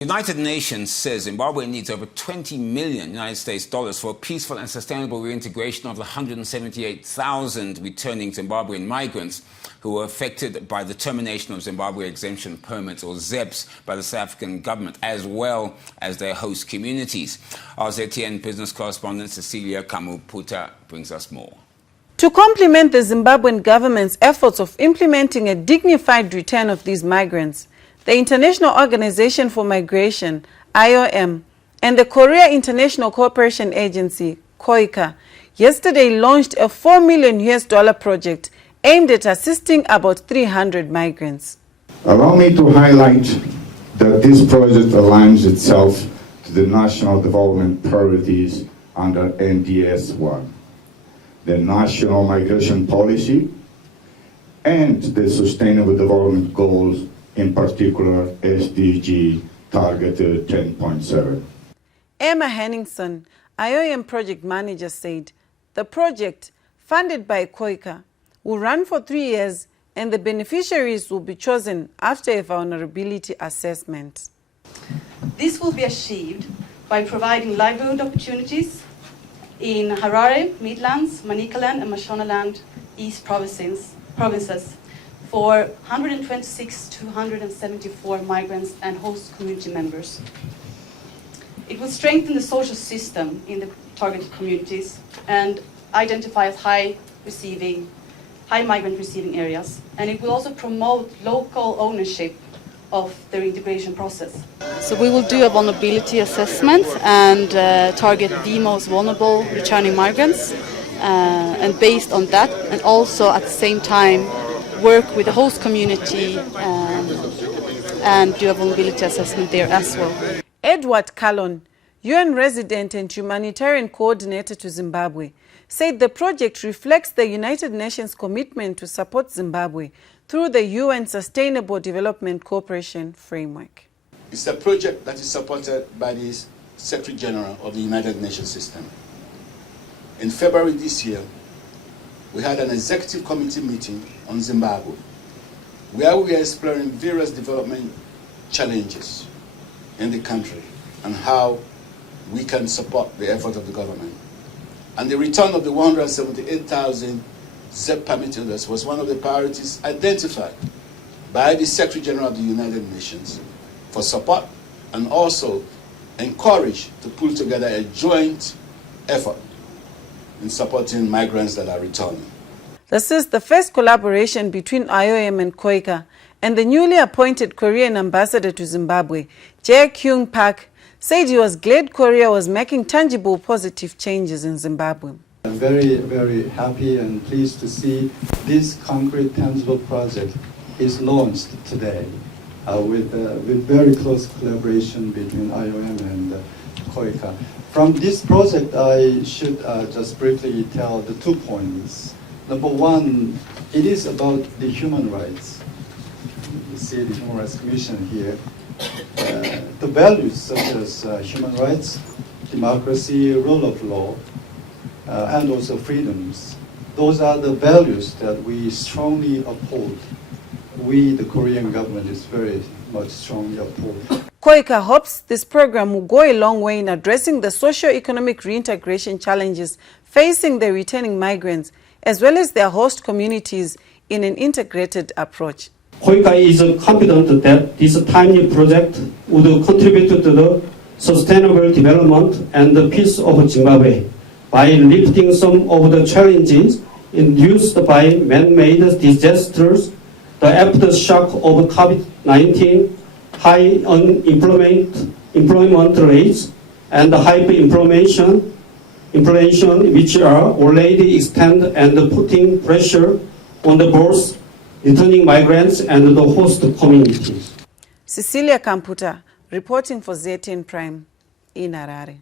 The United Nations says Zimbabwe needs over $20 million for a peaceful and sustainable reintegration of the 178,000 returning Zimbabwean migrants who were affected by the termination of Zimbabwe exemption permits, or ZEPs, by the South African government, as well as their host communities. Our ZTN business correspondent Cecilia Kamuputa brings us more. To complement the Zimbabwean government's efforts of implementing a dignified return of these migrants, the International Organization for Migration, IOM, and the Korea International Cooperation Agency, KOICA, yesterday launched a $4 million project aimed at assisting about 300 migrants. Allow me to highlight that this project aligns itself to the national development priorities under NDS-1, the National Migration Policy, and the Sustainable Development Goals, in particular SDG targeted 10.7. Emma Henningson, IOM project manager, said the project, funded by KOICA, will run for 3 years and the beneficiaries will be chosen after a vulnerability assessment. This will be achieved by providing livelihood opportunities in Harare, Midlands, Manicaland and Mashonaland East provinces for 126 to 174 migrants and host community members. It will strengthen the social system in the targeted communities and identify as high migrant receiving areas. And it will also promote local ownership of the reintegration process. So we will do a vulnerability assessment and target the most vulnerable returning migrants. And based on that, and also at the same time, work with the host community and do a vulnerability assessment there as well. Edward Callon, UN resident and humanitarian coordinator to Zimbabwe, said the project reflects the United Nations commitment to support Zimbabwe through the UN Sustainable Development Cooperation Framework. It's a project that is supported by the Secretary General of the United Nations system. In February this year, we had an executive committee meeting on Zimbabwe, where we are exploring various development challenges in the country and how we can support the effort of the government. And the return of the 178,000 ZEP permit holders was one of the priorities identified by the Secretary General of the United Nations for support, and also encouraged to pull together a joint effort in supporting migrants that are returning. This is the first collaboration between IOM and KOICA, and the newly appointed Korean ambassador to Zimbabwe, Jae Kyung Park, said he was glad Korea was making tangible positive changes in Zimbabwe. I'm very, very happy and pleased to see this concrete, tangible project is launched today with very close collaboration between IOM and KOICA. From this project, I should just briefly tell the 2 points. Number one, it is about the human rights. You see the Human Rights Commission here. The values such as human rights, democracy, rule of law, and also freedoms. Those are the values that we strongly uphold. We, the Korean government, is very much strongly uphold. KOICA hopes this program will go a long way in addressing the socio-economic reintegration challenges facing the returning migrants, as well as their host communities, in an integrated approach. KOICA is confident that this timely project would contribute to the sustainable development and the peace of Zimbabwe by lifting some of the challenges induced by man-made disasters, the aftershock of COVID-19, high unemployment rates, and hyperinflation, which are already extended and putting pressure on the both returning migrants and the host communities. Cecilia Kamputa, reporting for ZTN Prime in Harare.